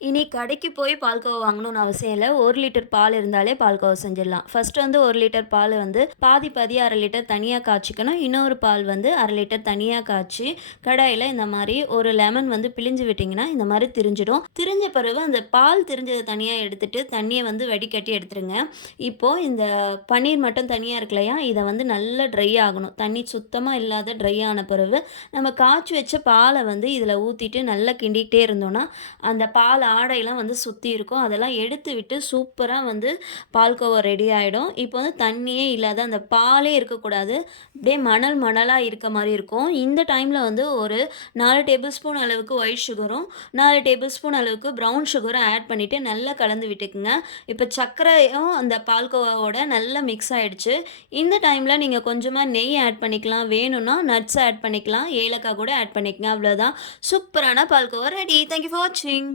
இனி கடைக்கு போய் பால்கோவா வாங்கணும்னு அவசியம் இல்ல. 1 லிட்டர் பால் இருந்தாலே பால்கோவா செஞ்சிடலாம். ஃபர்ஸ்ட்டு வந்து 1 லிட்டர் பால் வந்து பாதி பாதியா 1/2 லிட்டர் தனியா காய்ச்சிக்கணும். இன்னொரு பால் வந்து 1/2 லிட்டர் தனியா காய்ச்சி, கடாயில இந்த மாரி ஒரு லெமன் வந்து பிழிஞ்சு விட்டீங்கன்னா, இந்த மாரி திரிஞ்சிடும். திரிஞ்ச பிறகு அந்த பால் திரிஞ்சத தனியா எடுத்துட்டு, தண்ணிய வந்து வடிகட்டி எடுத்துருங்க. இப்போ இந்த பன்னீர் மட்டும் தனியா இருக்கு இல்லையா? இத வந்து நல்லா ட்ரை ஆகணும். தண்ணி சுத்தமா இல்லாத ட்ரை ஆன பிறகு, நம்ம காய்ச்சி வச்ச பால வந்து இதில ஊத்திட்டு நல்லா கிண்டிக்கிட்டே இருந்தோம்னா, அந்த பால் ஆடைலாம் வந்து சுத்தி இருக்கும். அதெல்லாம் எடுத்து விட்டு சூப்பரா வந்து பால்கோவா ரெடி ஆயிடும். இப்போ வந்து தண்ணியே இல்லாத அந்த பாலே இருக்கக்கூடாது. அப்படியே மணல் மணலா இருக்க மாரி இருக்கும். இந்த டைம்ல வந்து ஒரு 4 டேபிள் ஸ்பூன் அளவுக்கு ஒயிட் சுகரும், 4 டேபிள் ஸ்பூன் அளவுக்கு ப்ரவுன் சுகரும் ஆட் பண்ணிட்டு நல்லா கலந்து விட்டுக்குங்க. இப்போ சர்க்கரையும் அந்த பால்கோவாவோட நல்லா மிக்ஸ் ஆயிடுச்சு. இந்த டைம்ல நீங்க கொஞ்சமா நெய் ஆட் பண்ணிக்கலாம். வேணும்னா நட்ஸ் ஆட் பண்ணிக்கலாம். ஏலக்காய் கூட ஆட் பண்ணிக்கங்க. அவ்வளோதான். சூப்பரான palkova ready. Thank you for வாட்சிங்.